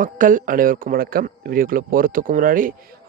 மக்கள் அனைவருக்கும் வணக்கம். வீடியோக்குள்ளே போகிறதுக்கு முன்னாடி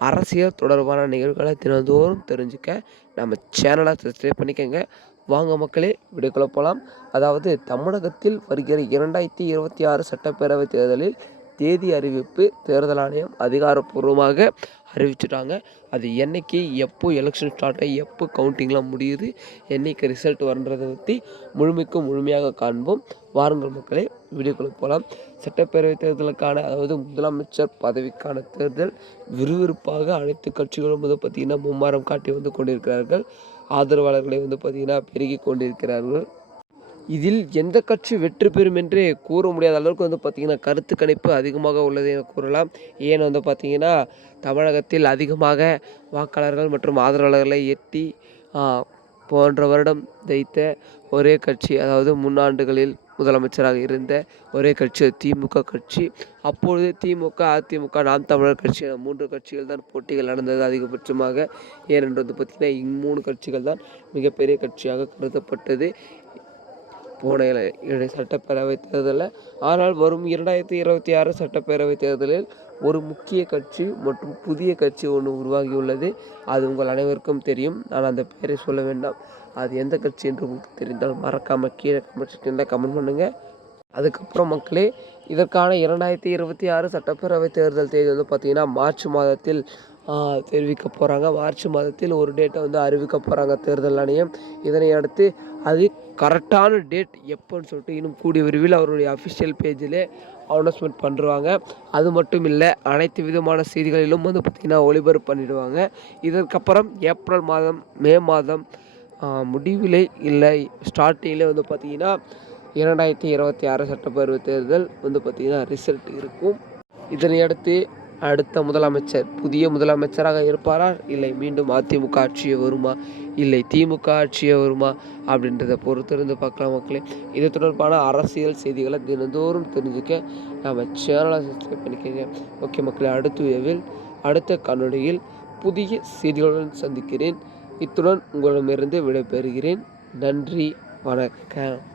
அரசியல் தொடர்பான நிகழ்வுகளை தினந்தோறும் தெரிஞ்சுக்க நம்ம சேனலை சப்ஸ்கிரைப் பண்ணிக்கோங்க. வாங்க மக்களே வீடியோக்குள்ளே போகலாம் அதாவது தமிழகத்தில் வருகிற இரண்டாயிரத்தி இருபத்தி ஆறு சட்டப்பேரவை தேர்தலில் தேதி அறிவிப்பு தேர்தல் ஆணையம் அதிகாரப்பூர்வமாக அறிவிச்சிட்டாங்க. அது என்றைக்கு எப்போ எலெக்ஷன் ஸ்டார்ட் ஆகி எப்போ கவுண்டிங்லாம் முடியுது என்றைக்கு ரிசல்ட் வரன்றதை பற்றி முழுமைக்கும் முழுமையாக காண்போம். வாருங்கள் மக்களே வீடியோக்குள்ளே போகலாம் சட்டப்பேரவை தேர்தலுக்கான அதாவது முதலமைச்சர் பதவிக்கான தேர்தல் விறுவிறுப்பாக அனைத்து கட்சிகளும் வந்து பார்த்திங்கன்னா மும்மாரம் காட்டி வந்து கொண்டிருக்கிறார்கள். ஆதரவாளர்களை வந்து பார்த்திங்கன்னா பெருகி கொண்டிருக்கிறார்கள். இதில் எந்த கட்சி வெற்றி பெறும் என்று கூற முடியாத அளவுக்கு வந்து பார்த்திங்கன்னா கருத்து கணிப்பு அதிகமாக உள்ளது என கூறலாம். ஏன் வந்து பார்த்திங்கன்னா தமிழகத்தில் அதிகமாக வாக்காளர்கள் மற்றும் ஆதரவாளர்களை எட்டி போன்ற வருடம் ஜெயித்த ஒரே கட்சி அதாவது முன்னாண்டுகளில் முதலமைச்சராக இருந்த ஒரே கட்சி திமுக கட்சி. அப்பொழுது திமுக அதிமுக நாம் தமிழர் கட்சி என மூன்று கட்சிகள் தான் போட்டிகள் நடந்தது அதிகபட்சமாக. ஏனென்றது பார்த்திங்கன்னா இம்மூணு கட்சிகள் தான் மிகப்பெரிய கட்சியாக கருதப்பட்டது. போன சட்டப்பேரவை தேர்தலில் ஆனால் வரும் இரண்டாயிரத்தி இருபத்தி ஆறு சட்டப்பேரவை தேர்தலில் ஒரு முக்கிய கட்சி மற்றும் புதிய கட்சி ஒன்று உருவாகியுள்ளது. அது உங்கள் அனைவருக்கும் தெரியும். நான் அந்த பெயரை சொல்ல வேண்டாம். அது எந்த கட்சி என்று உங்களுக்கு தெரிந்தால் மறக்காமல் கீழே கமெண்ட் செக்ஷனில் கமெண்ட் பண்ணுங்கள் அதுக்கப்புறம் மக்களே இதற்கான இரண்டாயிரத்தி இருபத்தி ஆறு சட்டப்பேரவை தேர்தல் தேதி வந்து பார்த்திங்கன்னா மார்ச் மாதத்தில் தெரிவிக்க போகிறாங்க மார்ச் மாதத்தில் ஒரு டேட்டை வந்து அறிவிக்க போகிறாங்க தேர்தல் ஆணையம். இதனை அடுத்து அது கரெக்டான டேட் எப்போன்னு சொல்லிட்டு இன்னும் கூடிய விரைவில் அவருடைய அஃபிஷியல் பேஜிலே அனௌன்ஸ்மெண்ட் பண்ணுறாங்க அது மட்டும் இல்லை அனைத்து விதமான செய்திகளிலும் வந்து பார்த்திங்கன்னா ஒளிபரப்பு பண்ணிடுவாங்க. இதற்கப்புறம் ஏப்ரல் மாதம் மே மாதம் முடிவிலே இல்லை ஸ்டார்டிங்கில் வந்து பார்த்திங்கன்னா இரண்டாயிரத்தி இருபத்தி ஆறு சட்டப்பேரவை தேர்தல் வந்து பார்த்திங்கன்னா ரிசல்ட் இருக்கும். இதனையடுத்து அடுத்த முதலமைச்சர் புதிய முதலமைச்சராக இருப்பாரா? இல்லை மீண்டும் அதிமுக ஆட்சியை வருமா? இல்லை திமுக ஆட்சியை வருமா? அப்படின்றத பொறுத்திருந்து பார்க்கலாம் மக்களே. இது தொடர்பான அரசியல் செய்திகளை தினந்தோறும் தெரிஞ்சுக்க நம்ம சேனலை சப்ஸ்கிரைப் பண்ணிக்கோங்க. ஓகே மக்களே அடுத்த விரைவில் அடுத்த காணொலியில் புதிய செய்திகளுடன் சந்திக்கிறேன். இத்துடன் உங்களிடமிருந்து விடைபெறுகிறேன். நன்றி வணக்கம்.